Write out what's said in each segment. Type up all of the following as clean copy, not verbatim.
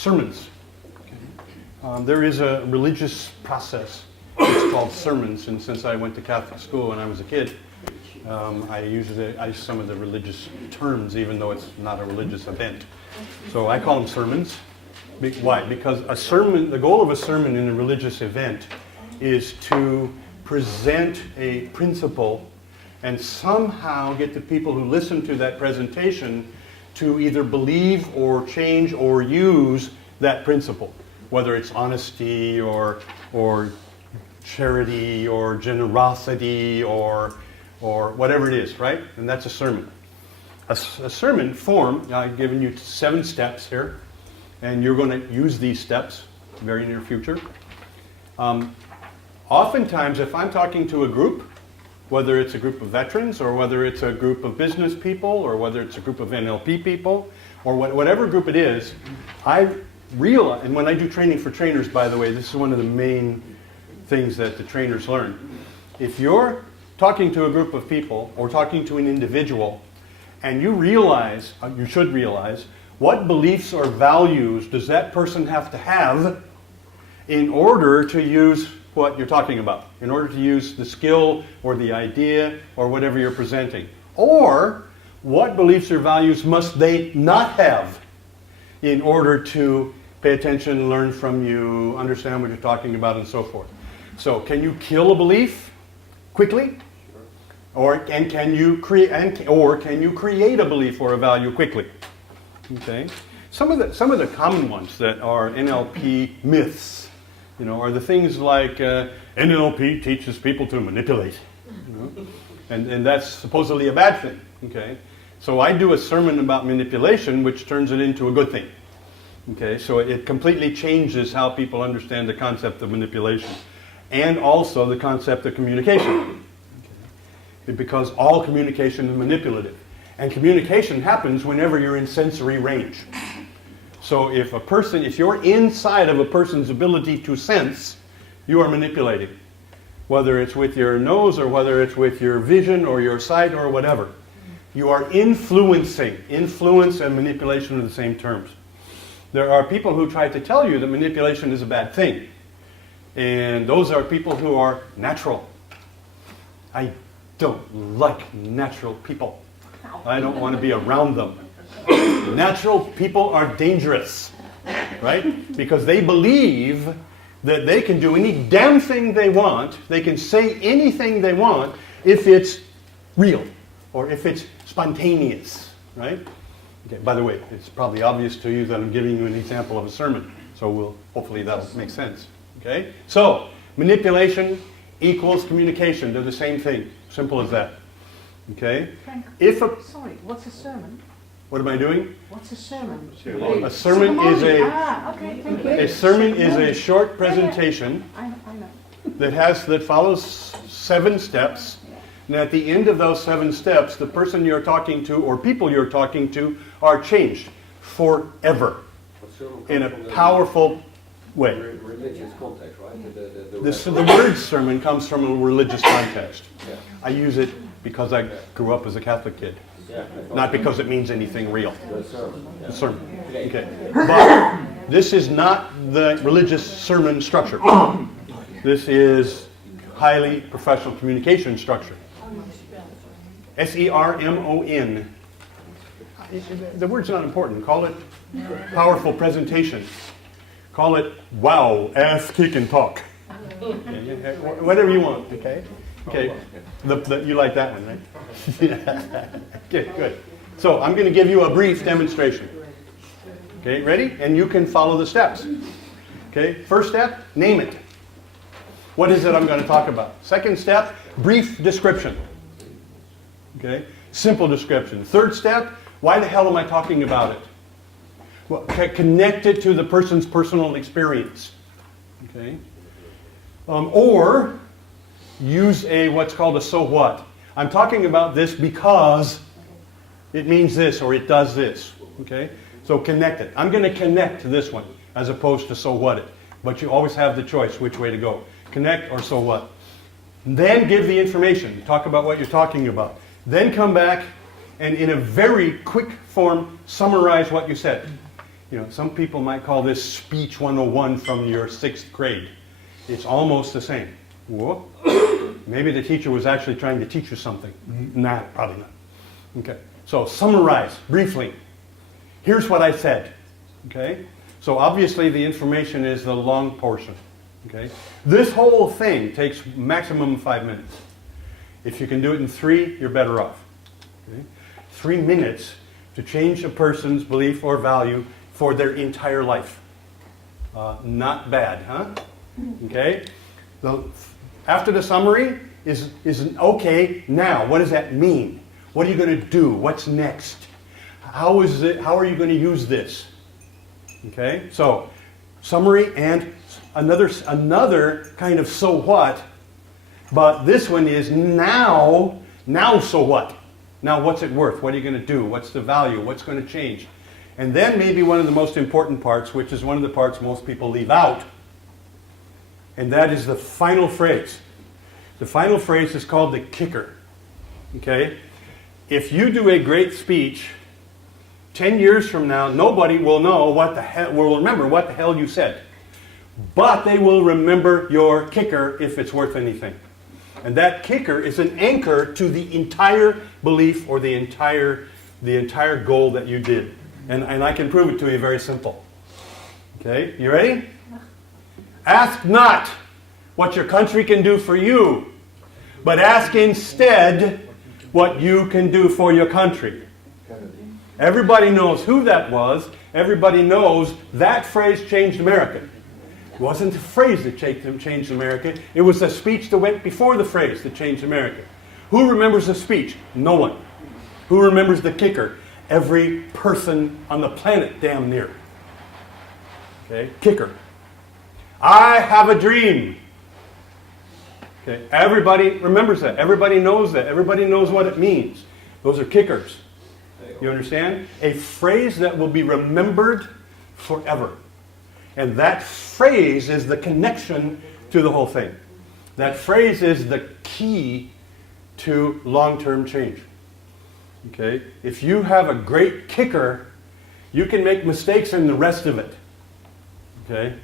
sermons. There is a religious process. It's called sermons, and since I went to Catholic school when I was a kid, I use some of the religious terms, even though it's not a religious event. So I call them sermons. Why? Because a sermon, the goal of a sermon in a religious event is to present a principle and somehow get the people who listen to that presentation to either believe or change or use that principle, whether it's honesty or charity or generosity or whatever it is, right? And that's a sermon. A sermon form, I've given you 7 steps here, and you're going to use these steps very near future. Oftentimes, if I'm talking to a group, whether it's a group of veterans or whether it's a group of business people or whether it's a group of NLP people or whatever group it is, I realize, and when I do training for trainers, by the way, this is one of the main things that the trainers learn. If you're talking to a group of people or talking to an individual and you realize, you should realize, what beliefs or values does that person have to have in order to use what you're talking about, in order to use the skill or the idea or whatever you're presenting? Or what beliefs or values must they not have in order to pay attention, learn from you, understand what you're talking about, and so forth? So can you kill a belief quickly? Can you create a belief or a value quickly? Okay. Some of the common ones that are NLP myths, are the things like NLP teaches people to manipulate, and that's supposedly a bad thing. Okay. So I do a sermon about manipulation, which turns it into a good thing. Okay. So it completely changes how people understand the concept of manipulation, and also the concept of communication. Because all communication is manipulative. And communication happens whenever you're in sensory range. So if you're inside of a person's ability to sense, you are manipulating. Whether it's with your nose or whether it's with your vision or your sight or whatever. You are influencing. Influence and manipulation are the same terms. There are people who try to tell you that manipulation is a bad thing. And those are people who are natural. I don't like natural people. I don't want to be around them. Natural people are dangerous, right? Because they believe that they can do any damn thing they want, they can say anything they want if it's real or if it's spontaneous, right? Okay, by the way, it's probably obvious to you that I'm giving you an example of a sermon, so hopefully that'll make sense. Okay? So, manipulation equals communication. They're the same thing. Simple as that. Okay? Frank, sorry, what's a sermon? What am I doing? What's a sermon? A sermon is okay, thank you. a sermon is a short presentation I know. that follows 7 steps. And at the end of those 7 steps, the person you're talking to or people you're talking to are changed forever in a powerful way. Religious context, right? The word sermon comes from a religious context. Yeah. I use it because I grew up as a Catholic kid. Yeah, Not because it means anything real. the sermon. Yeah. The sermon. Okay. But this is not the religious sermon structure. This is highly professional communication structure. SERMON. The word's not important. Call it powerful presentation. Call it wow, ass, kick, and talk. Whatever you want, okay? Okay, you like that one, right? Yeah. Okay, good. So I'm going to give you a brief demonstration. Okay, ready? And you can follow the steps. Okay, first step, name it. What is it I'm going to talk about? Second step, brief description. Okay, simple description. Third step, why the hell am I talking about it? Well, connect it to the person's personal experience. Okay, or use what's called a so what. I'm talking about this because it means this or it does this. Okay, so connect it. I'm going to connect to this one as opposed to so what it. But you always have the choice which way to go. Connect or so what. Then give the information. Talk about what you're talking about. Then come back and in a very quick form summarize what you said. Some people might call this speech 101 from your 6th grade. It's almost the same. Whoa. Maybe the teacher was actually trying to teach you something. Nah, probably not. Okay. So summarize briefly. Here's what I said. Okay. So obviously the information is the long portion. Okay. This whole thing takes maximum 5 minutes. If you can do it in 3, you're better off. Okay. 3 minutes to change a person's belief or value for their entire life. Not bad, huh? Okay. After the summary is okay. Now, what does that mean? What are you going to do? What's next? How are you going to use this? Okay. So, summary and another kind of so what. But this one is now. Now, so what? Now, what's it worth? What are you going to do? What's the value? What's going to change? And then maybe one of the most important parts, which is one of the parts most people leave out, and that is the final phrase. The final phrase is called the kicker. Okay? If you do a great speech, 10 years from now, nobody will know will remember what the hell you said. But they will remember your kicker if it's worth anything. And that kicker is an anchor to the entire belief or the entire goal that you did. And I can prove it to you very simple. Okay, you ready? Ask not what your country can do for you, but ask instead what you can do for your country. Everybody knows who that was. Everybody knows that phrase changed America. It wasn't the phrase that changed America. It was the speech that went before the phrase that changed America. Who remembers the speech? No one. Who remembers the kicker? Every person on the planet, damn near. Okay, kicker. I have a dream. Okay, everybody remembers that. Everybody knows that. Everybody knows what it means. Those are kickers. You understand? A phrase that will be remembered forever. And that phrase is the connection to the whole thing. That phrase is the key to long-term change. Okay? If you have a great kicker, you can make mistakes in the rest of it. Okay?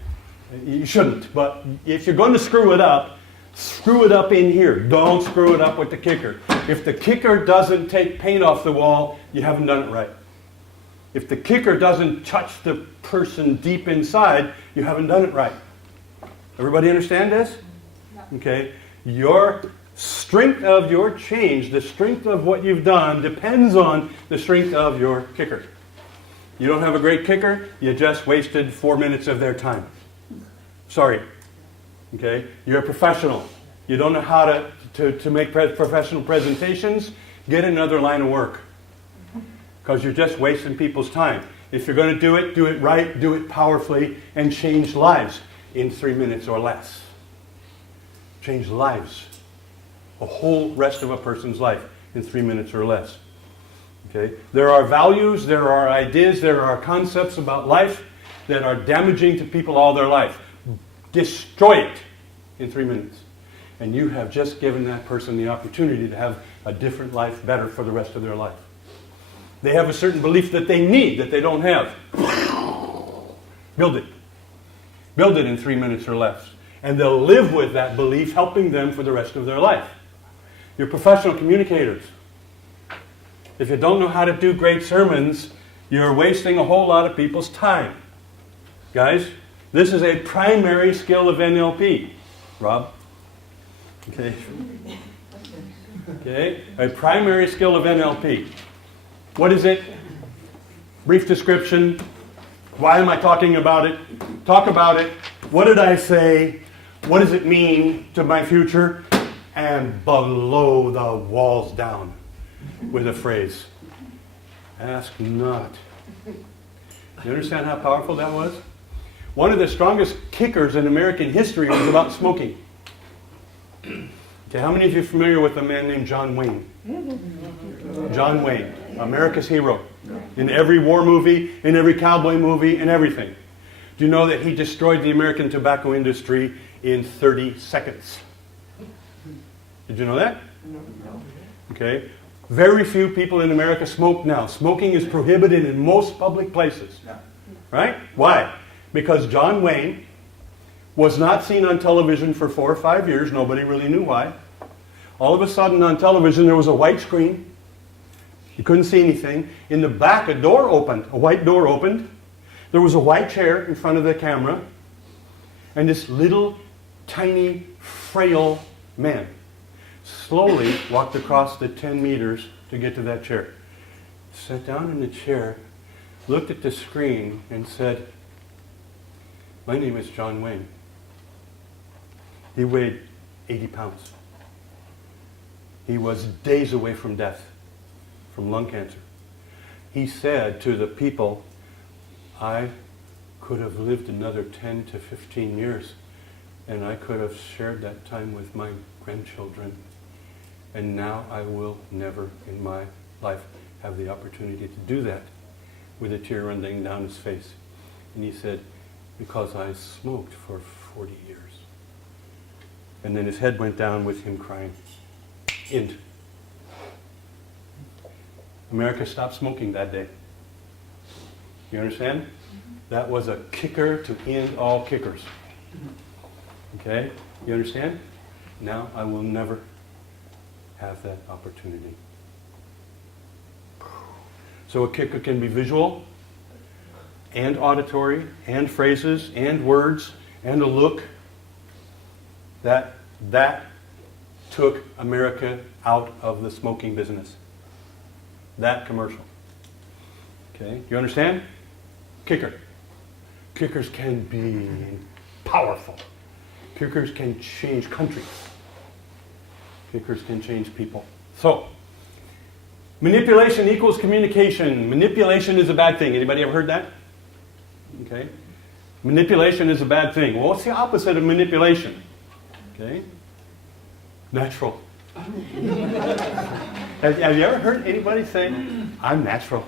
You shouldn't, but if you're going to screw it up in here. Don't screw it up with the kicker. If the kicker doesn't take paint off the wall, you haven't done it right. If the kicker doesn't touch the person deep inside, you haven't done it right. Everybody understand this? Okay? Your strength of your change, the strength of what you've done, depends on the strength of your kicker. You don't have a great kicker, you just wasted 4 minutes of their time. Sorry. Okay? You're a professional. You don't know how to make professional presentations, get another line of work. Because you're just wasting people's time. If you're going to do it right, do it powerfully, and change lives in 3 minutes or less. Change lives. The whole rest of a person's life in 3 minutes or less. Okay? There are values, there are ideas, there are concepts about life that are damaging to people all their life. Destroy it in 3 minutes. And you have just given that person the opportunity to have a different life, better for the rest of their life. They have a certain belief that they need, that they don't have. Build it. Build it in 3 minutes or less. And they'll live with that belief, helping them for the rest of their life. You're professional communicators. If you don't know how to do great sermons, you're wasting a whole lot of people's time. Guys, this is a primary skill of NLP. Rob? Okay. Okay. A primary skill of NLP. What is it? Brief description. Why am I talking about it? Talk about it. What did I say? What does it mean to my future? And blow the walls down with a phrase. Ask not. You understand how powerful that was? One of the strongest kickers in American history was about smoking. Okay, how many of you are familiar with a man named John Wayne? John Wayne, America's hero. In every war movie, in every cowboy movie, in everything. Do you know that he destroyed the American tobacco industry in 30 seconds? Did you know that? No. Okay. Very few people in America smoke now. Smoking is prohibited in most public places. Right? Why? Because John Wayne was not seen on television for 4 or 5 years. Nobody really knew why. All of a sudden on television there was a white screen. You couldn't see anything. In the back a door opened, a white door opened. There was a white chair in front of the camera. And this little, tiny, frail man slowly walked across the 10 meters to get to that chair. Sat down in the chair, looked at the screen and said, "My name is John Wayne." He weighed 80 pounds. He was days away from death, from lung cancer. He said to the people, "I could have lived another 10 to 15 years, and I could have shared that time with my grandchildren. And now I will never in my life have the opportunity to do that," with a tear running down his face. And he said, "Because I smoked for 40 years. And then his head went down with him crying. End. America stopped smoking that day. You understand? That was a kicker to end all kickers. Okay? You understand? Now I will never have that opportunity. So a kicker can be visual, and auditory, and phrases, and words, and a look. That took America out of the smoking business. That commercial. Okay? You understand? Kicker. Kickers can be powerful. Kickers can change countries. Kickers can change people. So, manipulation equals communication. Manipulation is a bad thing. Anybody ever heard that? Okay. Manipulation is a bad thing. Well, what's the opposite of manipulation? Okay. Natural. Have you ever heard anybody say, "I'm natural"?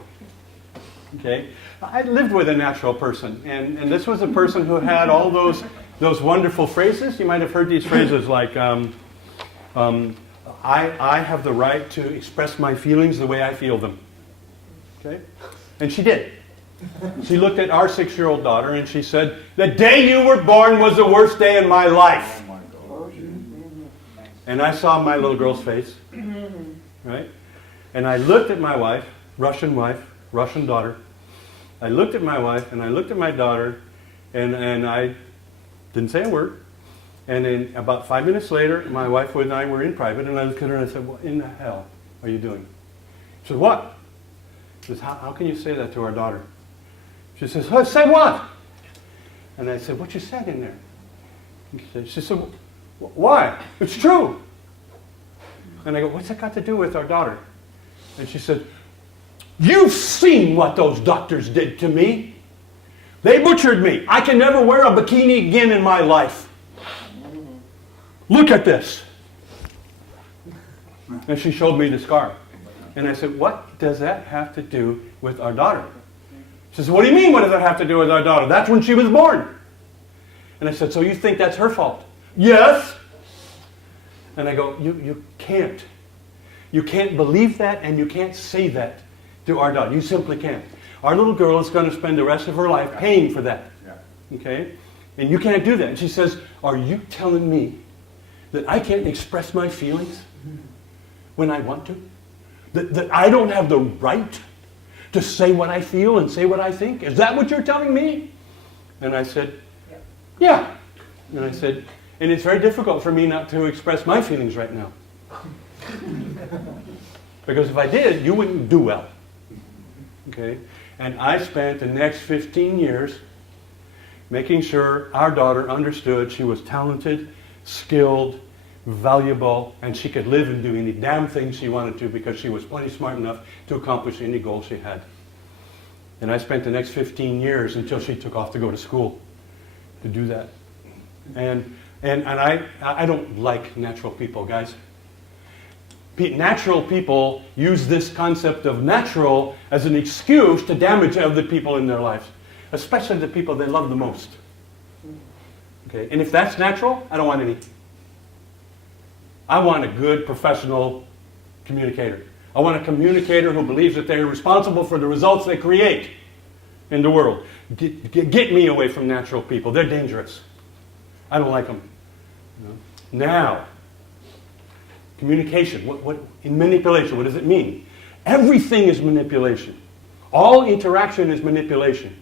Okay. I lived with a natural person, and this was a person who had all those wonderful phrases. You might have heard these phrases like, I have the right to express my feelings the way I feel them. Okay? And she did. She looked at our 6-year-old daughter and she said, "The day you were born was the worst day in my life." And I saw my little girl's face. Right? And I looked at my wife, Russian daughter. I looked at my wife and I looked at my daughter and I didn't say a word. And then about 5 minutes later, my wife and I were in private, and I looked at her and I said, "What in the hell are you doing?" She said, "What?" She says, how can you say that to our daughter?" She says, "Huh, say what?" And I said, "What you said in there?" She said, "Why? It's true." And I go, "What's that got to do with our daughter?" And she said, "You've seen what those doctors did to me. They butchered me. I can never wear a bikini again in my life. Look at this." And she showed me the scar. And I said, "What does that have to do with our daughter?" She says, "What do you mean, what does that have to do with our daughter? That's when she was born." And I said, "So you think that's her fault?" "Yes." And I go, you can't. You can't believe that and you can't say that to our daughter. You simply can't. Our little girl is going to spend the rest of her life paying for that. Okay? And you can't do that." And she says, "Are you telling me that I can't express my feelings when I want to? That I don't have the right to say what I feel and say what I think? Is that what you're telling me?" And I said, "Yeah." And I said, "And it's very difficult for me not to express my feelings right now. Because if I did, you wouldn't do well." Okay? And I spent the next 15 years making sure our daughter understood she was talented, skilled, valuable, and she could live and do any damn thing she wanted to because she was plenty smart enough to accomplish any goal she had. And I spent the next 15 years until she took off to go to school to do that. And I don't like natural people, guys. Natural people use this concept of natural as an excuse to damage other people in their lives, especially the people they love the most. Okay? And if that's natural, I don't want any. I want a good professional communicator. I want a communicator who believes that they're responsible for the results they create. in the world. Get me away from natural people. They're dangerous. I don't like them. Now, communication. In manipulation, what does it mean? Everything is manipulation. All interaction is manipulation.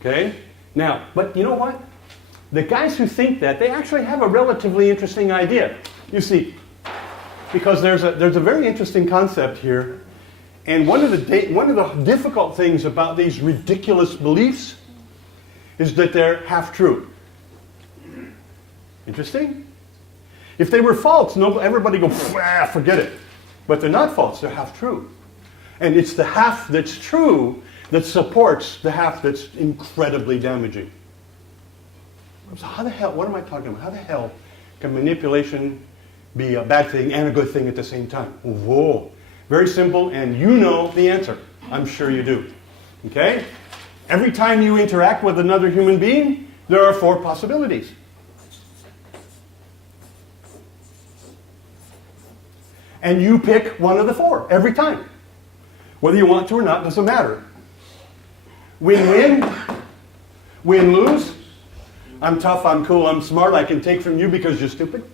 Okay? Now, but you know what? The guys who think that, they actually have a relatively interesting idea. You see, because there's a very interesting concept here. And one of the difficult things about these ridiculous beliefs is that they're half true. Interesting? If they were false, everybody go, forget it. But they're not false, they're half true. And it's the half that's true that supports the half that's incredibly damaging. So how the hell, what am I talking about? How the hell can manipulation be a bad thing and a good thing at the same time? Whoa. Very simple, and you know the answer. I'm sure you do. Okay? Every time you interact with another human being, there are 4 possibilities. And you pick one of the 4 every time. Whether you want to or not, doesn't matter. Win-win, win-lose. I'm tough, I'm cool, I'm smart, I can take from you because you're stupid.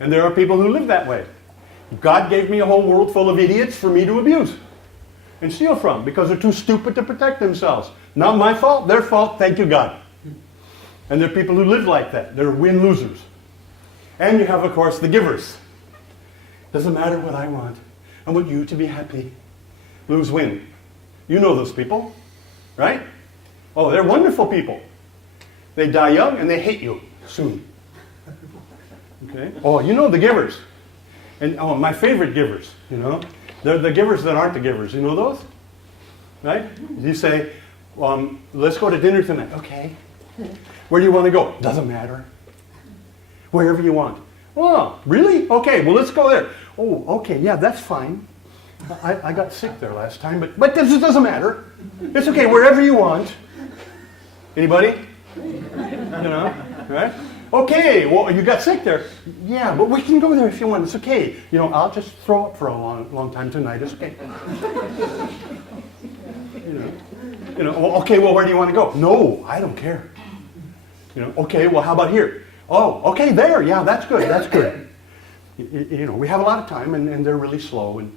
And there are people who live that way. God gave me a whole world full of idiots for me to abuse and steal from because they're too stupid to protect themselves. Not my fault, their fault, thank you God. And there are people who live like that. They're win-losers. And you have, of course, the givers. Doesn't matter what I want. I want you to be happy. Lose-win. You know those people, right? Oh, they're wonderful people. They die young and they hate you soon. Okay? Oh, you know the givers. And my favorite givers, they're the givers that aren't the givers. You know those? Right? You say, let's go to dinner tonight. Okay. Where do you want to go? Doesn't matter. Wherever you want. Oh, really? Okay, well, let's go there. Oh, okay, yeah, that's fine. I got sick there last time, but this doesn't matter. It's okay, wherever you want. Anybody? Right? Okay, well, you got sick there. Yeah, but we can go there if you want. It's okay. I'll just throw up for a long time tonight. It's okay. Well, okay, well, where do you want to go? No, I don't care. Okay, well, how about here? Oh, okay, there. Yeah, that's good. That's good. We have a lot of time, and they're really slow, and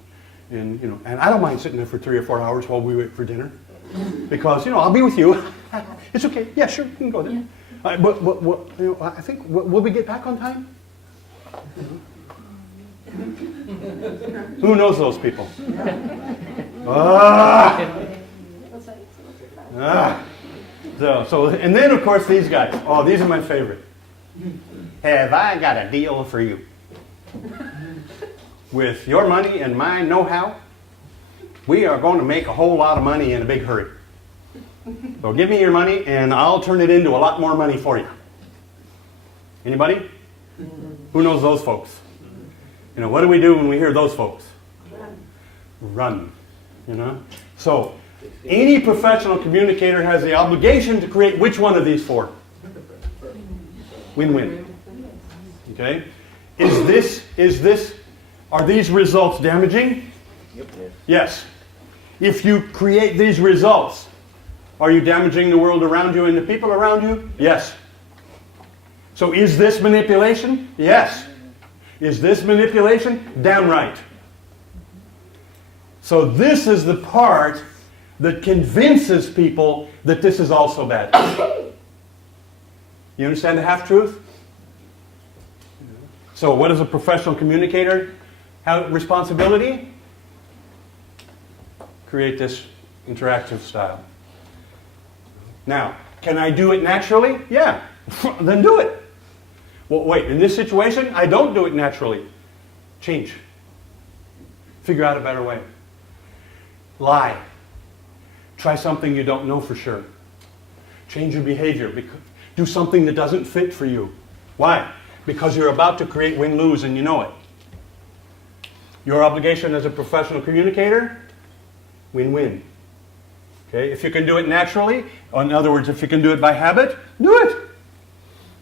I don't mind sitting there for 3 or 4 hours while we wait for dinner, because I'll be with you. It's okay. Yeah, sure, you can go there. Yeah. But I think will we get back on time? Who knows those people? So and then of course these guys. Oh, these are my favorite. Have I got a deal for you? With your money and my know-how, we are going to make a whole lot of money in a big hurry. So give me your money and I'll turn it into a lot more money for you. Anybody? Who knows those folks? What do we do when we hear those folks? Run. So any professional communicator has the obligation to create which one of these 4? Win-win. Okay? Are these results damaging? Yes. If you create these results, are you damaging the world around you and the people around you? Yes. So is this manipulation? Yes. Is this manipulation? Damn right. So this is the part that convinces people that this is also bad. You understand the half-truth? So what does a professional communicator have responsibility? Create this interactive style. Now, can I do it naturally? Yeah. Then do it. Well, wait, in this situation, I don't do it naturally. Change. Figure out a better way. Lie. Try something you don't know for sure. Change your behavior. Do something that doesn't fit for you. Why? Because you're about to create win-lose and you know it. Your obligation as a professional communicator, win-win. Okay? If you can do it naturally, or in other words, if you can do it by habit, do it.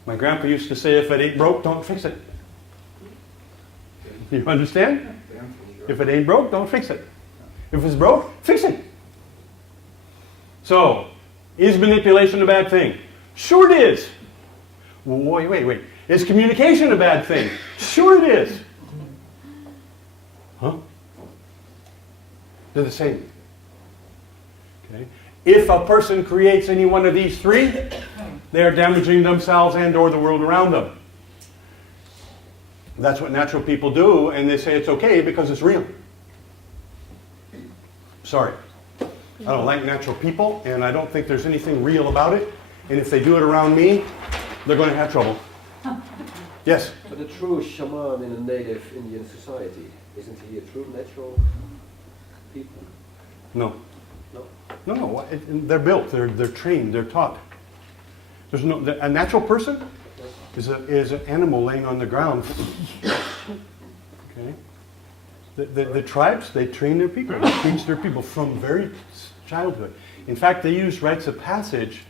My grandpa used to say, if it ain't broke, don't fix it. You understand? If it ain't broke, don't fix it. If it's broke, fix it. So, Is manipulation a bad thing? Sure it is. Wait. Is communication a bad thing? Sure it is. Huh? They're the same. Okay? If a person creates any one of these three, they are damaging themselves and or the world around them. That's what natural people do, and they say it's okay because it's real. Sorry. I don't like natural people, and I don't think there's anything real about it. And if they do it around me, they're going to have trouble. Yes? But a true shaman in a native Indian society, isn't he a true natural people? No. No? No. They're built. They're trained. They're taught. There's no. A natural person is an animal laying on the ground. Okay. The tribes, they train their people. They teach their people from very childhood. In fact, they use rites of passage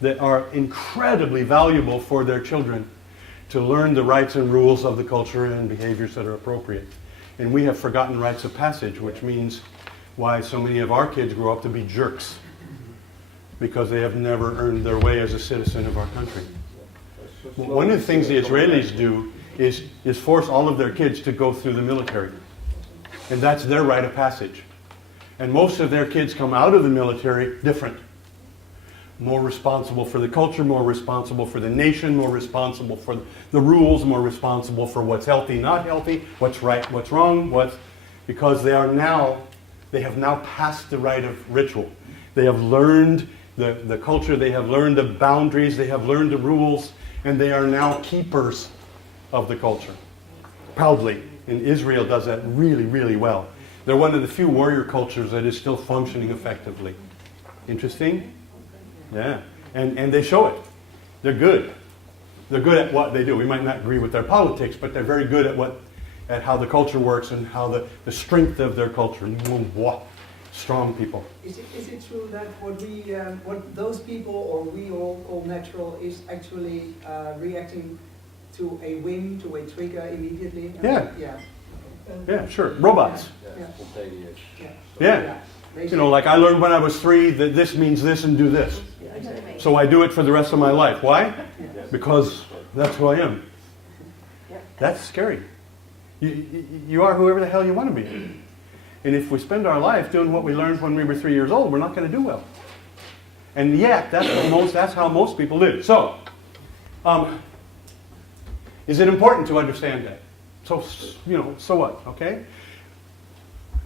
that are incredibly valuable for their children to learn the rights and rules of the culture and behaviors that are appropriate. And we have forgotten rites of passage, which means why so many of our kids grow up to be jerks, because they have never earned their way as a citizen of our country. One of the things the Israelis do is force all of their kids to go through the military. And that's their rite of passage. And most of their kids come out of the military different. More responsible for the culture, more responsible for the nation, more responsible for the rules, more responsible for what's healthy, not healthy, what's right, what's wrong, because they have now passed the rite of ritual. They have learned the culture, they have learned the boundaries, they have learned the rules, and they are now keepers of the culture. Proudly. And Israel does that really, really well. They're one of the few warrior cultures that is still functioning effectively. Interesting? Yeah. And they show it. They're good. They're good at what they do. We might not agree with their politics, but they're very good at how the culture works and how the strength of their culture. Strong people. Is it true that what those people or we all call natural is actually reacting to a whim, to a trigger immediately? Yeah, sure. Robots. Yeah, spontaneous. Yeah. You know, like I learned when I was 3 that this means this and do this. Yeah, exactly. So I do it for the rest of my life. Why? Because that's who I am. That's scary. You are whoever the hell you want to be. And if we spend our life doing what we learned when we were 3 years old, we're not going to do well. And yet, that's how most people live. So, is it important to understand that? So, so what, okay?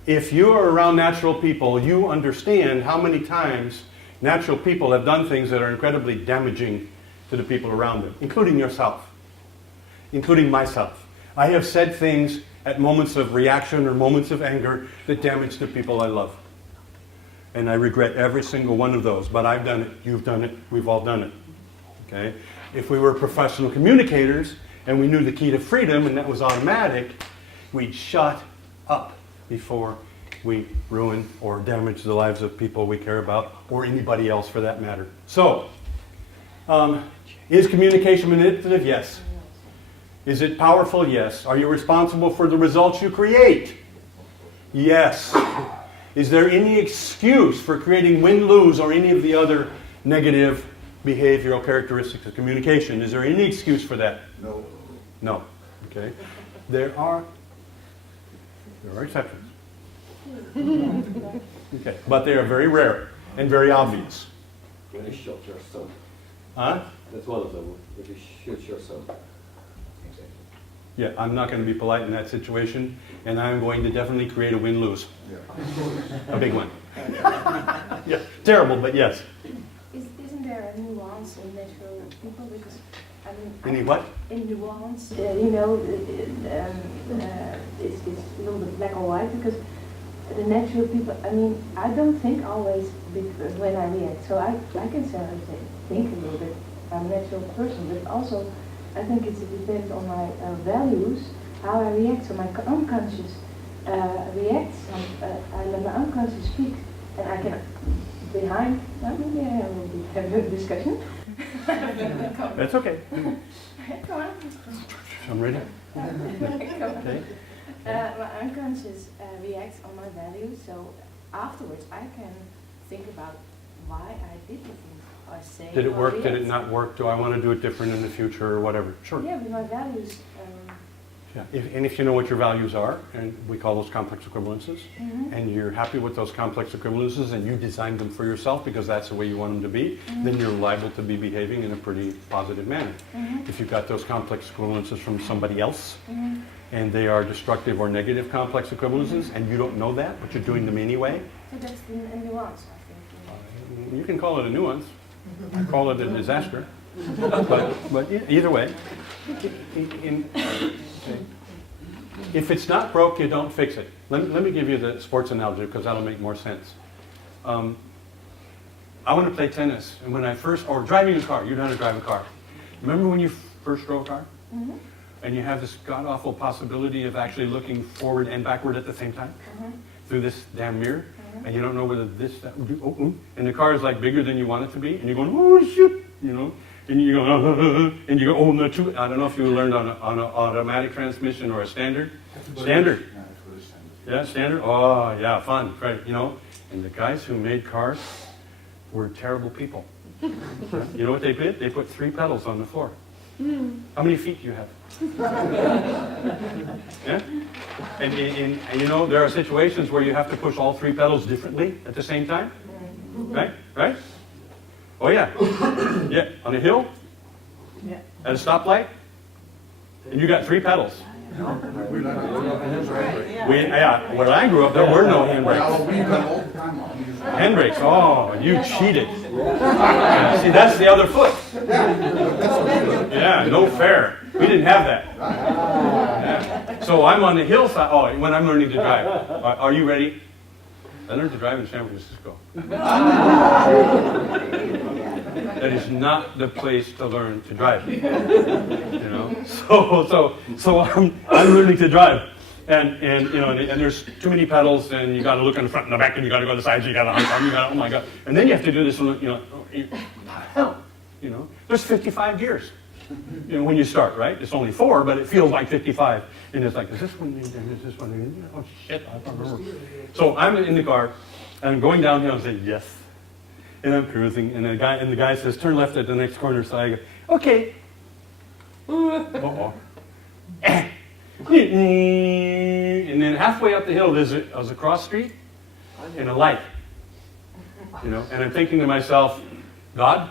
If you are around natural people, you understand how many times natural people have done things that are incredibly damaging to the people around them, including yourself, including myself. I have said things at moments of reaction or moments of anger that damage the people I love. And I regret every single one of those, but I've done it, you've done it, we've all done it. Okay? If we were professional communicators and we knew the key to freedom and that was automatic, we'd shut up before we ruin or damage the lives of people we care about or anybody else for that matter. So, is communication manipulative? Yes. Is it powerful? Yes. Are you responsible for the results you create? Yes. Is there any excuse for creating win-lose or any of the other negative behavioral characteristics of communication? Is there any excuse for that? No. No. Okay. There are exceptions. Okay. But they are very rare and very obvious. When you shot your son. Huh? That's one of them. If you shoot your son. Yeah, I'm not going to be polite in that situation, and I'm going to definitely create a win-lose. Yeah. A big one. Yeah, terrible, but yes. Isn't there a nuance in natural people? Because Any what? in nuance, it's a little bit black or white. Because the natural people, I don't think always when I react. So I can say think a little bit. I'm a natural person, but also I think it depends on my values, how I react. So my unconscious reacts. I let my unconscious speak, and I can behind. Maybe I will have a discussion. That's okay. Come on. I'm ready. Come on. Okay. My unconscious reacts on my values. So afterwards, I can think about why I did the things I say. Did it or work? Did it react. not work? Do I want to do it different in the future or whatever? Sure. Yeah, but my values. Yeah. And if you know what your values are, and we call those complex equivalences, and you're happy with those complex equivalences and you designed them for yourself because that's the way you want them to be, then you're liable to be behaving in a pretty positive manner. If you've got those complex equivalences from somebody else, and they are destructive or negative complex equivalences, and you don't know that, but you're doing them anyway, So that's the nuance, I think. you can call it a nuance. I call it a disaster. But either way, if it's not broke, you don't fix it. Let me give you the sports analogy because that'll make more sense. I want to play tennis, and when I first, or driving a car, you know how to drive a car. Remember when you first drove a car? And you have this god-awful possibility of actually looking forward and backward at the same time through this damn mirror, and you don't know whether this, that, and the car is like bigger than you want it to be, and you're going, oh shit, you know, and you go, and you go, oh no, two. I don't know if you learned on an automatic transmission or a standard. Standard. Yeah, standard. Oh yeah, fun, right? You know, and the guys who made cars were terrible people. You know what they did? They put 3 pedals on the floor. How many feet do you have? Yeah? And you know, there are situations where you have to push all 3 pedals differently at the same time. Right? Right? Oh yeah. Yeah. On a hill? Yeah. At a stoplight? And you got 3 pedals. Where I grew up, there were no handbrakes. Handbrakes, oh, you cheated. Yeah, see, that's the other foot. Yeah, no fair. We didn't have that. Yeah. So I'm on the hillside. Oh, when I'm learning to drive. Are you ready? I learned to drive in San Francisco. That is not the place to learn to drive. You know, so I'm learning to drive, and you know, and there's too many pedals, and you got to look in the front and the back, and you got to go to the sides, you got to oh my god, and then you have to do this, you know, hell, you know, there's 55 gears. You know, when you start, right? It's only 4, but it feels like 55. And it's like, is this one? Is this one? Oh shit, I don't remember. So I'm in the car, and I'm going downhill and saying yes. And I'm cruising, and the guy says, turn left at the next corner. So I go, okay. Uh-oh. And then halfway up the hill, there's a cross street and a light. You know, and I'm thinking to myself, God,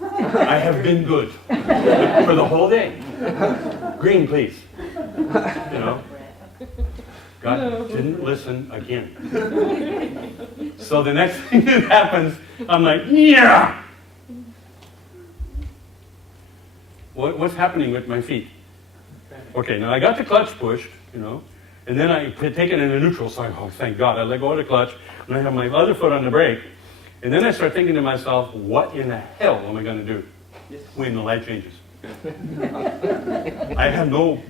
I have been good for the whole day. Green, please. You know? God didn't listen again. So the next thing that happens, I'm like, yeah! What's happening with my feet? Okay, now I got the clutch pushed, you know, and then I take it in a neutral, so I go, oh, thank God. I let go of the clutch, and I have my other foot on the brake, and then I start thinking to myself, what in the hell am I going to do when the light changes? I have no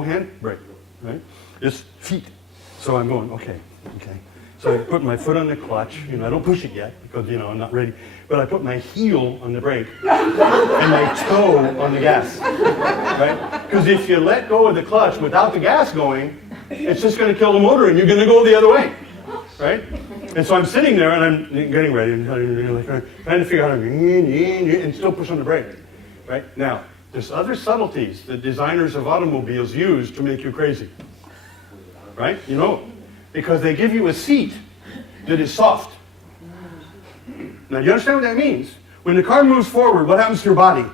hand brake, right? Just feet. So I'm going, okay. So I put my foot on the clutch, you know, I don't push it yet because, you know, I'm not ready. But I put my heel on the brake and my toe on the gas, right? Because if you let go of the clutch without the gas going, it's just going to kill the motor and you're going to go the other way, right? And so I'm sitting there and I'm getting ready and trying to figure out how to, and still push on the brake, right? Now, there's other subtleties that designers of automobiles use to make you crazy, right? You know, because they give you a seat that is soft. Now, you understand what that means? When the car moves forward, what happens to your body?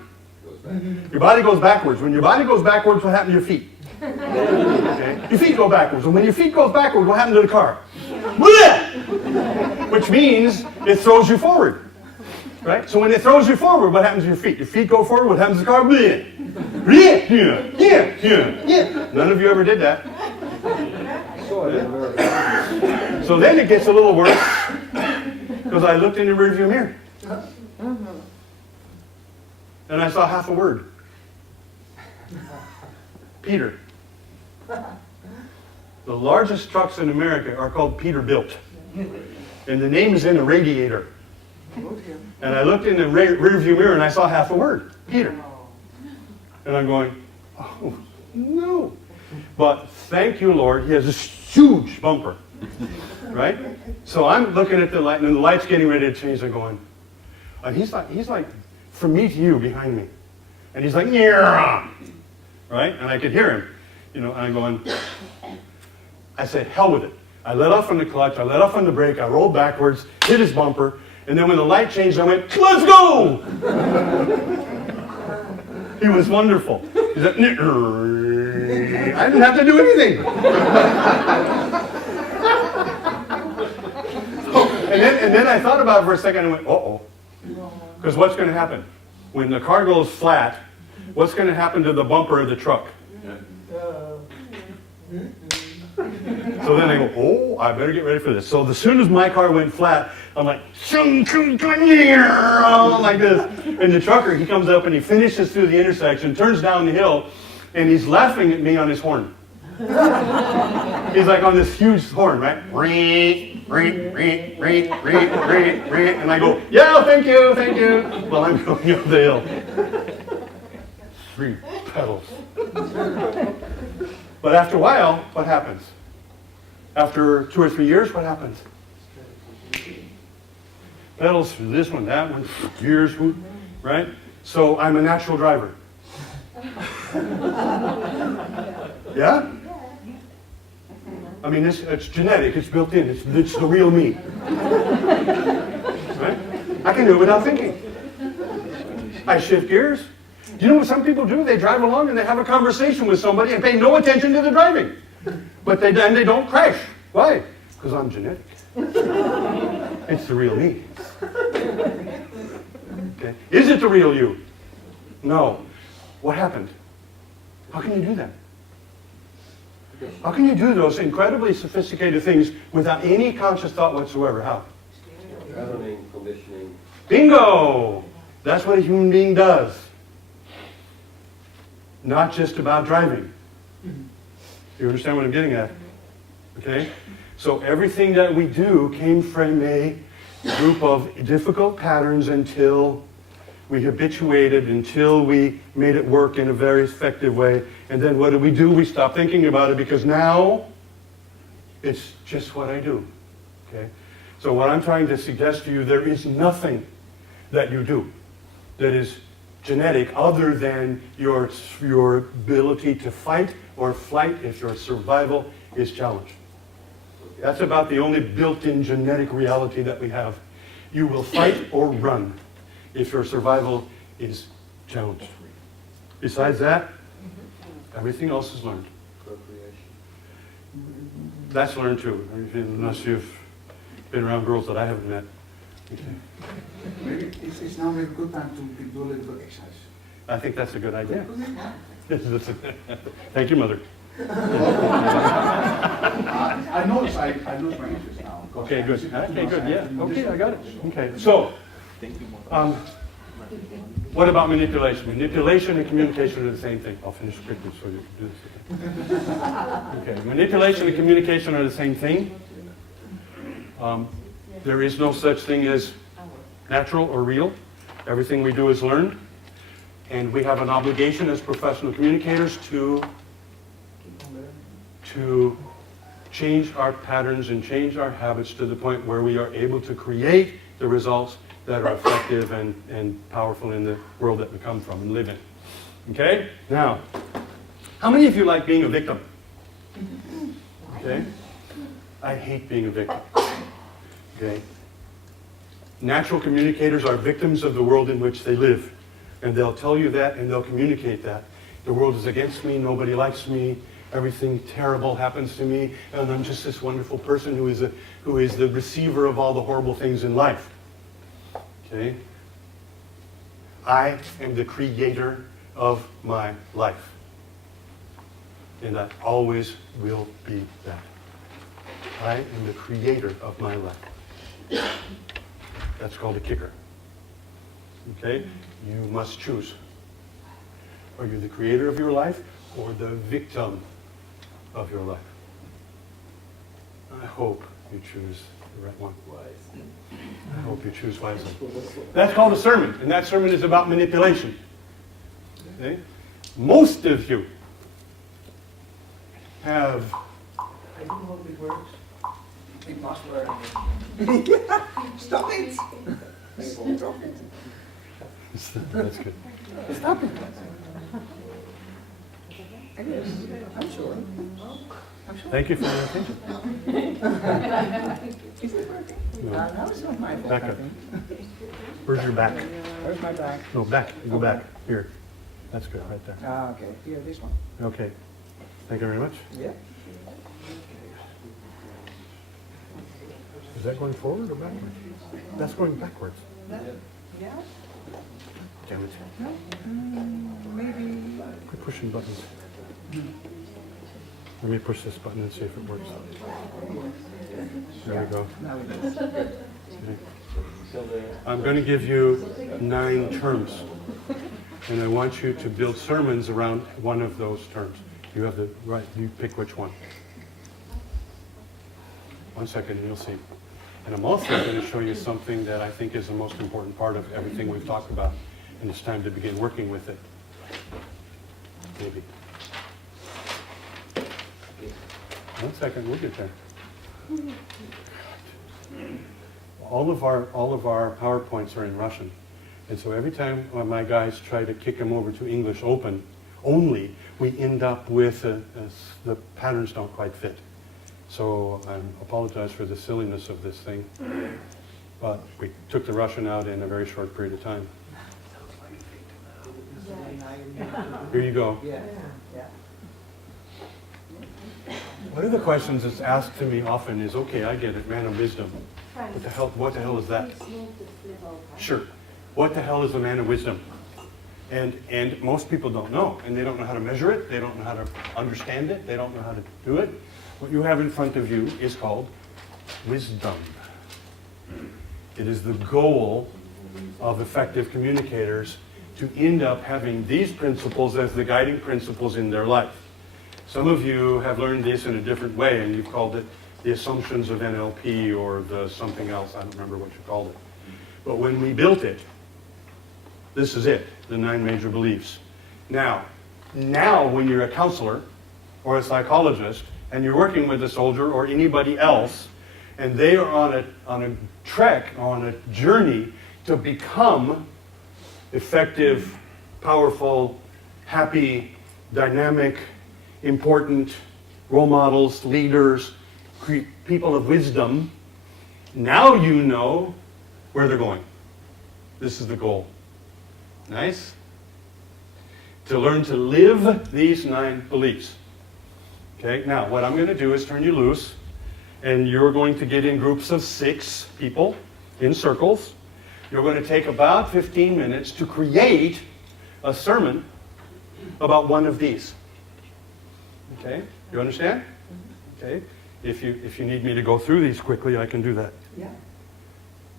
Your body goes backwards. When your body goes backwards, what happens to your feet? Okay? Your feet go backwards. And when your feet goes backwards, what happens to the car? Which means it throws you forward. Right? So when it throws you forward, what happens to your feet? Your feet go forward, what happens to the car? None of you ever did that. So then it gets a little worse because I looked in the rearview mirror and I saw half a word. Peter. The largest trucks in America are called Peterbilt. And the name is in the radiator. And I looked in the rearview mirror and I saw half a word. Peter. And I'm going, oh, no. But thank you, Lord, he has this huge bumper. Right? So I'm looking at the light and the light's getting ready to change. I'm going, And he's like, from me to you behind me. And he's like, yeah, right? And I could hear him, and I'm going, I said, hell with it. I let off on the clutch, I let off on the brake, I rolled backwards, hit his bumper, and then when the light changed, I went, let's go! He was wonderful. He's like, I didn't have to do anything. And then I thought about it for a second and went, uh-oh. Because what's going to happen? When the car goes flat, what's going to happen to the bumper of the truck? So then I go, oh, I better get ready for this. So as soon as my car went flat, I'm like, like this. And the trucker, he comes up and he finishes through the intersection, turns down the hill, and he's laughing at me on his horn. He's like on this huge horn, right? And I go, yeah, thank you. Well, I'm going up the hill. 3 pedals. But after a while, what happens? After 2 or 3 years, what happens? Pedals, this one, that one, gears, right? So I'm a natural driver. Yeah? I mean, it's genetic, it's built in, it's the real me. Right? I can do it without thinking. I shift gears. You know what some people do? They drive along and they have a conversation with somebody and pay no attention to the driving. But they don't crash. Why? Because I'm genetic. It's the real me. Okay. Is it the real you? No. What happened? How can you do that? How can you do those incredibly sophisticated things without any conscious thought whatsoever? How? Patterning, conditioning. Bingo! That's what a human being does. Not just about driving. You understand what I'm getting at? Okay? So everything that we do came from a group of difficult patterns until we habituated, until we made it work in a very effective way. And then what do? We stop thinking about it because now it's just what I do. Okay? So what I'm trying to suggest to you, there is nothing that you do that is genetic other than your ability to fight or flight if your survival is challenged. That's about the only built-in genetic reality that we have. You will fight or run if your survival is challenged. Besides that, everything else is learned. That's learned too, unless you've been around girls that I haven't met. Okay. Maybe it's now maybe a good time to do a little bit of exercise. I think that's a good idea. Thank you, Mother. I noticed my interest now. Okay, good. Okay, good. Yeah. Okay, I got it. Okay. So, what about manipulation? Manipulation and communication are the same thing. I'll finish quickly so you can do this. Okay. Manipulation and communication are the same thing. There is no such thing as natural or real. Everything we do is learned. And we have an obligation as professional communicators to change our patterns and change our habits to the point where we are able to create the results that are effective and powerful in the world that we come from and live in. Okay? Now, how many of you like being a victim? Okay? I hate being a victim. Okay? Natural communicators are victims of the world in which they live. And they'll tell you that and they'll communicate that. The world is against me, nobody likes me, everything terrible happens to me, and I'm just this wonderful person who is the receiver of all the horrible things in life. Okay? I am the creator of my life. And I always will be that. I am the creator of my life. That's called a kicker. Okay? You must choose. Are you the creator of your life or the victim of your life? I hope you choose the right one. I hope you choose wisely. That's called a sermon, and that sermon is about manipulation. Okay? Most of you have... I don't know if it works. Big password. Stop it! People talking. That's good. Stop it. It is. I'm sure. I'm sure. Thank you for your attention. Is it working? No. No, it's not my fault. Back I up. think. Where's your back? Where's my bag? No, back. You go back. Here. That's good, right there. Ah, okay. Here, this one. Okay. Thank you very much. Yeah. Is that going forward or backwards? That's going backwards. Yeah. Damn it. Maybe. Quit pushing buttons. Let me push this button and see if it works. There we go. Now it is. Okay. I'm going to give you 9 terms. And I want you to build sermons around one of those terms. You have the right, you pick which one. 1 second and you'll see. And I'm also going to show you something that I think is the most important part of everything we've talked about. And it's time to begin working with it. Maybe. 1 second, we'll get there. All of our PowerPoints are in Russian. And so every time my guys try to kick them over to English open only, we end up with the patterns don't quite fit. So I apologize for the silliness of this thing, but we took the Russian out in a very short period of time. Here you go. Yeah. Yeah. One of the questions that's asked to me often is, okay, I get it, man of wisdom. What the hell is that? Sure. What the hell is a man of wisdom? And most people don't know, and they don't know how to measure it, they don't know how to understand it, they don't know how to do it. What you have in front of you is called wisdom. It is the goal of effective communicators to end up having these principles as the guiding principles in their life. Some of you have learned this in a different way, and you've called it the assumptions of NLP or the something else. I don't remember what you called it. But when we built it, this is it, the 9 major beliefs. Now when you're a counselor or a psychologist and you're working with a soldier or anybody else, and they are on a trek, on a journey to become effective, powerful, happy, dynamic, important role models, leaders, people of wisdom, now you know where they're going. This is the goal. Nice? To learn to live these 9 beliefs. Okay, now what I'm going to do is turn you loose, and you're going to get in groups of 6 people in circles. You're going to take about 15 minutes to create a sermon about one of these. Okay, you understand? Okay, if you need me to go through these quickly, I can do that. Yeah.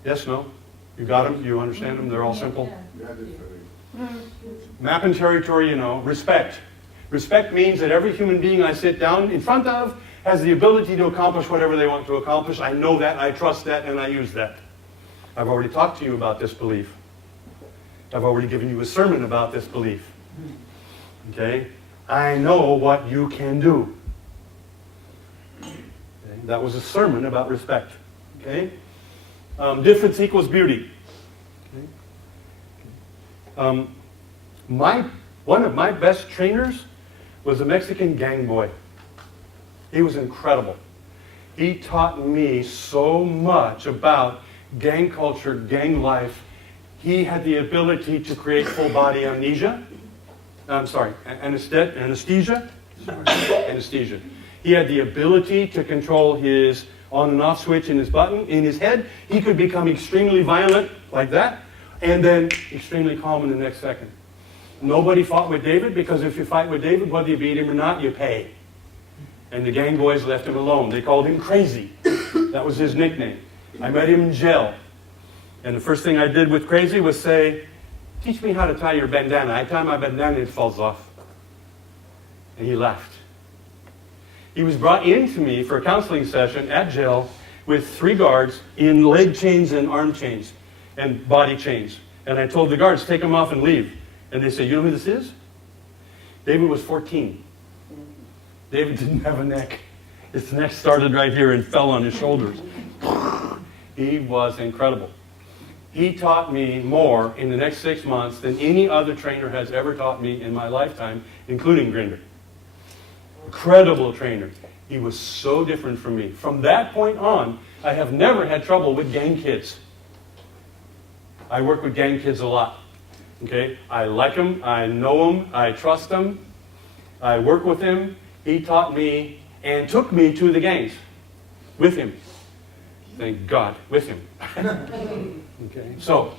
Yes, no? You got them? You understand them? They're all simple? Yeah, this very. Map and territory, you know. Respect. Respect means that every human being I sit down in front of has the ability to accomplish whatever they want to accomplish. I know that, I trust that, and I use that. I've already talked to you about this belief. I've already given you a sermon about this belief. Okay? I know what you can do. Okay? That was a sermon about respect. Okay? Difference equals beauty. Okay? One of my best trainers was a Mexican gang boy. He was incredible. He taught me so much about gang culture, gang life. He had the ability to create full body amnesia. Anesthesia. Anesthesia. He had the ability to control his on and off switch in his head. He could become extremely violent like that, and then extremely calm in the next second. Nobody fought with David, because if you fight with David, whether you beat him or not, you pay. And the gang boys left him alone. They called him Crazy. That was his nickname. I met him in jail. And the first thing I did with Crazy was say, teach me how to tie your bandana. I tie my bandana and it falls off. And he laughed. He was brought in to me for a counseling session at jail with 3 guards in leg chains and arm chains and body chains. And I told the guards, take them off and leave. And they said, you know who this is? David was 14. David didn't have a neck. His neck started right here and fell on his shoulders. He was incredible. He taught me more in the next 6 months than any other trainer has ever taught me in my lifetime, including Grinder. Incredible trainer. He was so different from me. From that point on, I have never had trouble with gang kids. I work with gang kids a lot. Okay? I like them, I know them, I trust them, I work with them. He taught me and took me to the gangs with him. Thank God, with him. Okay? So,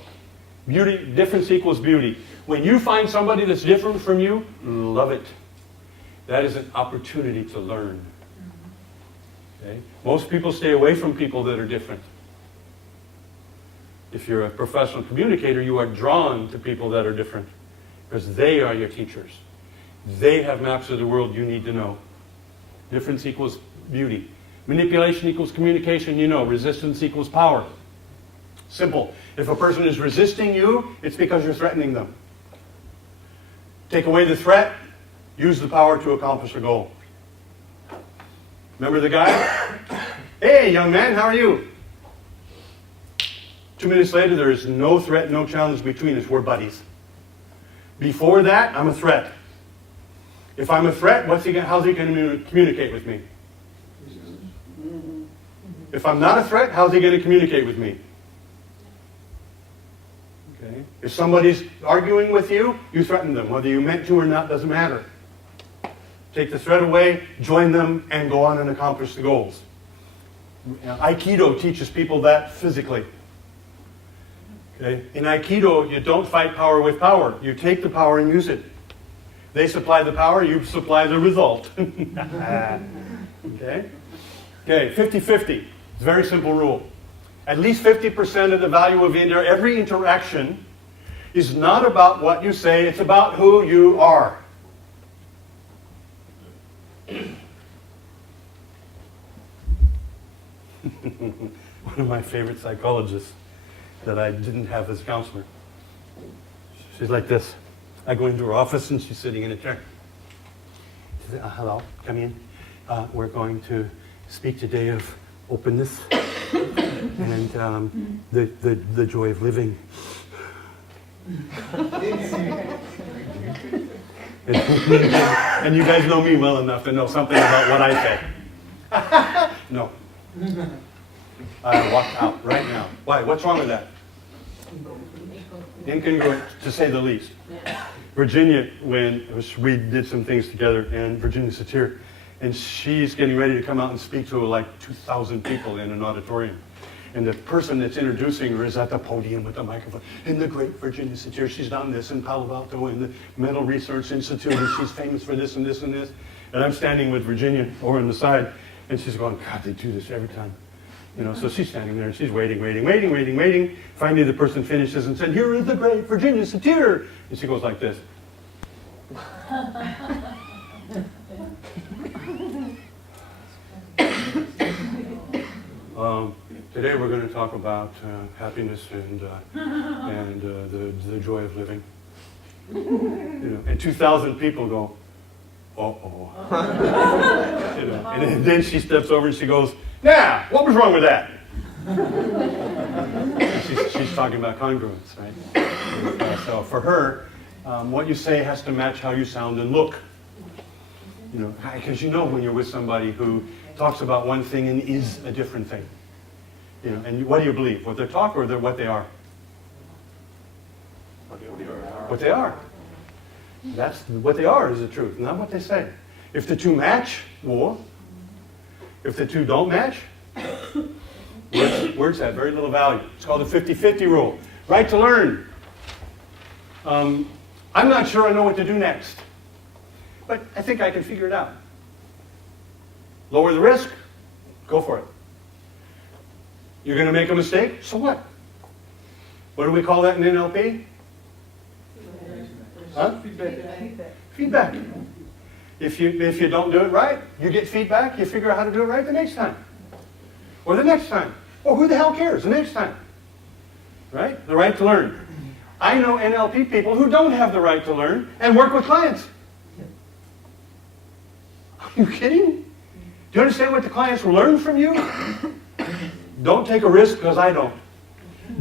beauty, difference equals beauty. When you find somebody that's different from you, love it. That is an opportunity to learn. Okay? Most people stay away from people that are different. If you're a professional communicator, you are drawn to people that are different because they are your teachers. They have maps of the world you need to know. Difference equals beauty. Manipulation equals communication, you know. Resistance equals power. Simple. If a person is resisting you, it's because you're threatening them. Take away the threat, use the power to accomplish a goal. Remember the guy? Hey, young man, how are you? 2 minutes later, there is no threat, no challenge between us. We're buddies. Before that, I'm a threat. If I'm a threat, how's he going to communicate with me? If I'm not a threat, how's he going to communicate with me? Okay. If somebody's arguing with you, you threaten them. Whether you meant to or not doesn't matter. Take the threat away, join them, and go on and accomplish the goals. Aikido teaches people that physically. Okay? In Aikido, you don't fight power with power. You take the power and use it. They supply the power, you supply the result. Okay? Okay, 50-50. It's a very simple rule. At least 50% of the value of every interaction is not about what you say, it's about who you are. One of my favorite psychologists that I didn't have as a counselor. She's like this. I go into her office and she's sitting in a chair. She says, hello, come in. We're going to speak today of openness and the joy of living. And you guys know me well enough to know something about what I say. No. I walked out right now. Why? What's wrong with that? Incongruent, to say the least. Virginia, we did some things together, and Virginia sits here, and she's getting ready to come out and speak to like 2,000 people in an auditorium. And the person that's introducing her is at the podium with the microphone. And the great Virginia sits here. She's done this in Palo Alto in the Mental Research Institute, and she's famous for this and this and this. And I'm standing with Virginia over on the side, and she's going, God, they do this every time. You know, so she's standing there and she's waiting. Finally, the person finishes and said, here is the great Virginia Satir. And she goes like this. Today we're going to talk about happiness and the joy of living. You know, and 2,000 people go, uh-oh. You know, and then she steps over and she goes, now, what was wrong with that? she's talking about congruence, right? So for her, what you say has to match how you sound and look. You know, because you know when you're with somebody who talks about one thing and is a different thing. You know, and what do you believe? What they talk or what they are? What they are. That's what they are is the truth, not what they say. If the two match, war. If the two don't match, words have very little value. It's called the 50-50 rule. Right to learn. I'm not sure I know what to do next, but I think I can figure it out. Lower the risk, go for it. You're going to make a mistake, so what? What do we call that in NLP? Huh? Feedback. If you don't do it right, you get feedback, you figure out how to do it right the next time. Or the next time. Or who the hell cares, the next time. Right? The right to learn. I know NLP people who don't have the right to learn and work with clients. Are you kidding? Do you understand what the clients will learn from you? Don't take a risk because I don't.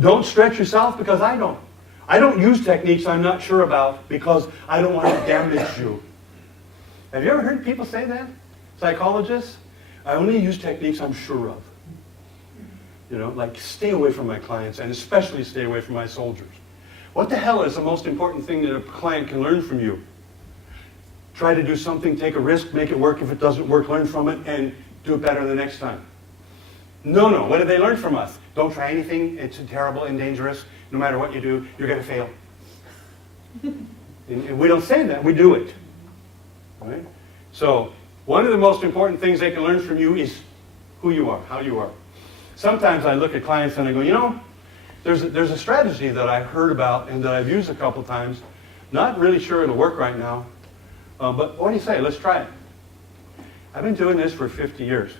Don't stretch yourself because I don't. I don't use techniques I'm not sure about because I don't want to damage you. Have you ever heard people say that? Psychologists? I only use techniques I'm sure of. You know, like stay away from my clients and especially stay away from my soldiers. What the hell is the most important thing that a client can learn from you? Try to do something, take a risk, make it work. If it doesn't work, learn from it and do it better the next time. No. What did they learn from us? Don't try anything. It's terrible and dangerous. No matter what you do, you're going to fail. And we don't say that. We do it. Right? So one of the most important things they can learn from you is who you are, how you are. Sometimes I look at clients and I go, you know, there's a strategy that I've heard about and that I've used a couple times. Not really sure it'll work right now. But what do you say? Let's try it. I've been doing this for 50 years.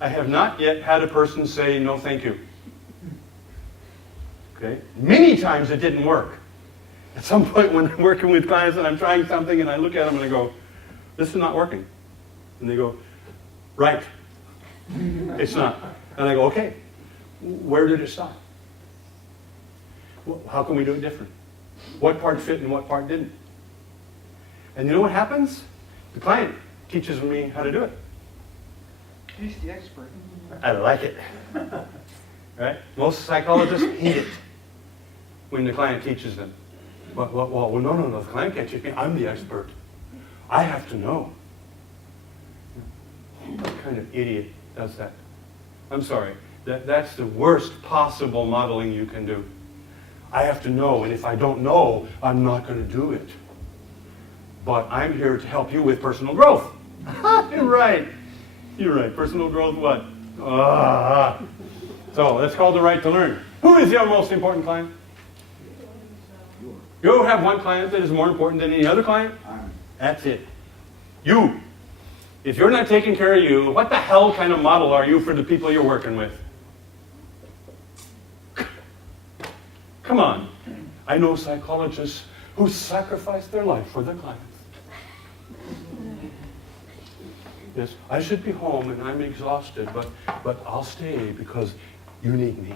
I have not yet had a person say, no, thank you. Okay? Many times it didn't work. At some point when I'm working with clients and I'm trying something and I look at them and I go, this is not working. And they go, right. It's not. And I go, okay, where did it stop? Well, how can we do it different? What part fit and what part didn't? And you know what happens? The client teaches me how to do it. He's the expert. I like it. Right? Most psychologists hate it when the client teaches them. Well, no, the client can't teach me. I'm the expert. I have to know. What kind of idiot does that? I'm sorry. That's the worst possible modeling you can do. I have to know, and if I don't know, I'm not going to do it. But I'm here to help you with personal growth. You're right. You're right. Personal growth what? So that's called the right to learn. Who is your most important client? You have one client that is more important than any other client? That's it. You. If you're not taking care of you, what the hell kind of model are you for the people you're working with? Come on. I know psychologists who sacrifice their life for their clients. Yes, I should be home and I'm exhausted, but I'll stay because you need me.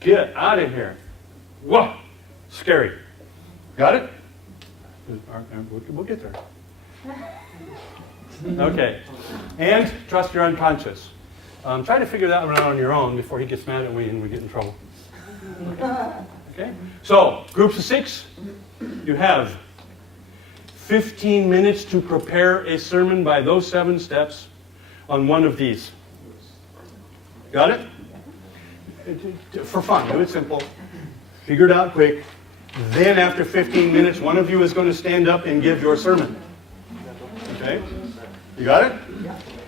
Get out of here. Whoa, scary. Got it? We'll get there. Okay. And trust your unconscious. Try to figure that one out on your own before he gets mad at me and we get in trouble. Okay? So, groups of 6, you have 15 minutes to prepare a sermon by those 7 steps on one of these. Got it? For fun, do it simple. Figure it out quick. Then after 15 minutes, one of you is going to stand up and give your sermon. Okay? You got it?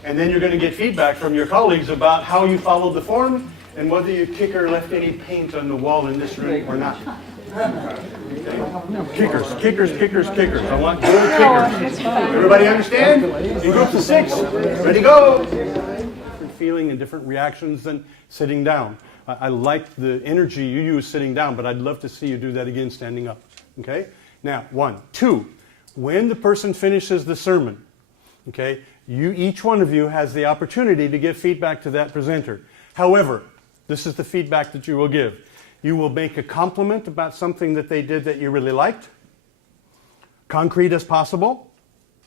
And then you're going to get feedback from your colleagues about how you followed the form and whether your kicker left any paint on the wall in this room or not. Okay? Kickers. I want good kickers. Everybody understand? In groups of 6. Ready, go. Different feeling and different reactions than sitting down. I like the energy you use sitting down, but I'd love to see you do that again standing up. Okay? Now, 1. 2. When the person finishes the sermon, okay, each one of you has the opportunity to give feedback to that presenter. However, this is the feedback that you will give. You will make a compliment about something that they did that you really liked. Concrete as possible.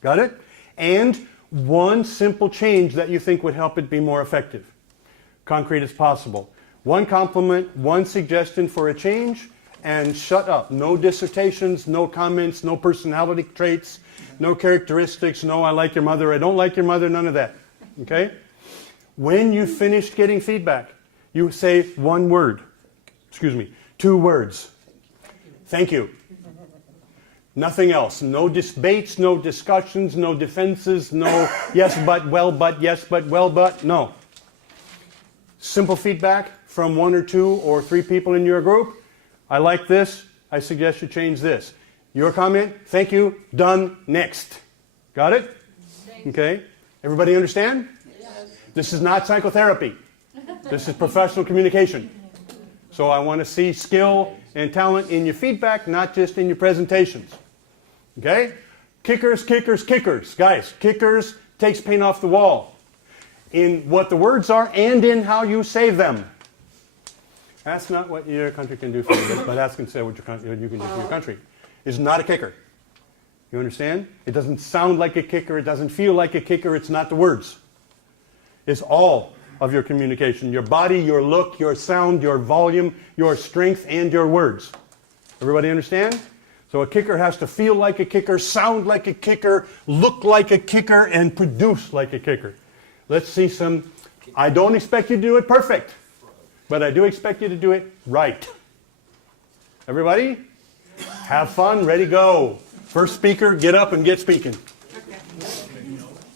Got it? And one simple change that you think would help it be more effective. Concrete as possible. One compliment, one suggestion for a change, and shut up. No dissertations, no comments, no personality traits, no characteristics, no I like your mother, I don't like your mother, none of that. Okay? When you finished getting feedback, you say 1 word. 2 words. Thank you. Nothing else. No debates, no discussions, no defenses, no yes but, well but, yes but, well but, no. Simple feedback from 1 or 2 or 3 people in your group. I like this. I suggest you change this. Your comment? Thank you. Done. Next. Got it? Okay. Everybody understand? Yes. This is not psychotherapy. This is professional communication. So I want to see skill and talent in your feedback, not just in your presentations. Okay? Kickers. Guys, kickers takes paint off the wall. in what the words are and in how you say them. That's not what your country can do for you, but that's considered what you can do for your country. Is not a kicker. You understand? It doesn't sound like a kicker. It doesn't feel like a kicker. It's not the words. It's all of your communication. Your body, your look, your sound, your volume, your strength, and your words. Everybody understand? So a kicker has to feel like a kicker, sound like a kicker, look like a kicker, and produce like a kicker. Let's see some. I don't expect you to do it perfect, but I do expect you to do it right. Everybody? Have fun, ready, go. First speaker, get up and get speaking.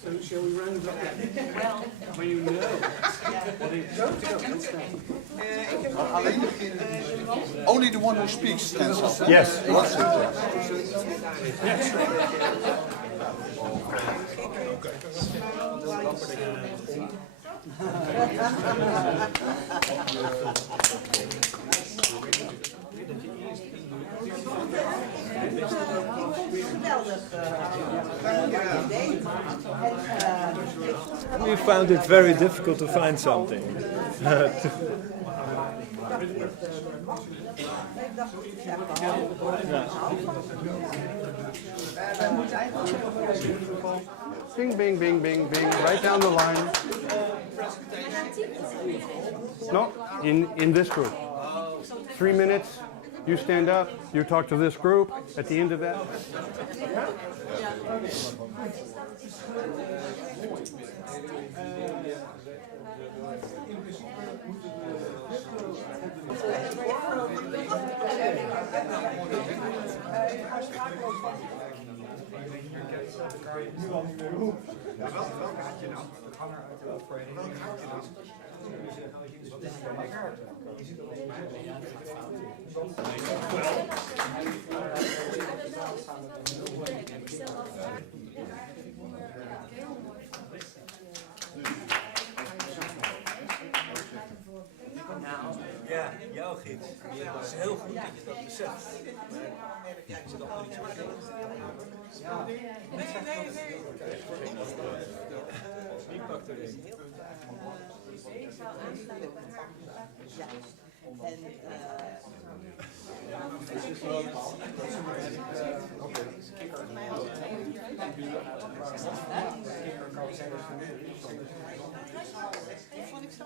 So shall we run it up? Well, When you know. Only the one who speaks stands up. Yes. We found it very difficult to find something. Bing, bing, bing, bing, bing, right down the line. No, in this group. 3 minutes, you stand up, you talk to this group. At the end of that, Ja, jouw gids. Het is heel goed dat je dat beseft. Ja, ik zit nog niet zo Wie pakt er een? Ik zou aansluiten. Ja. En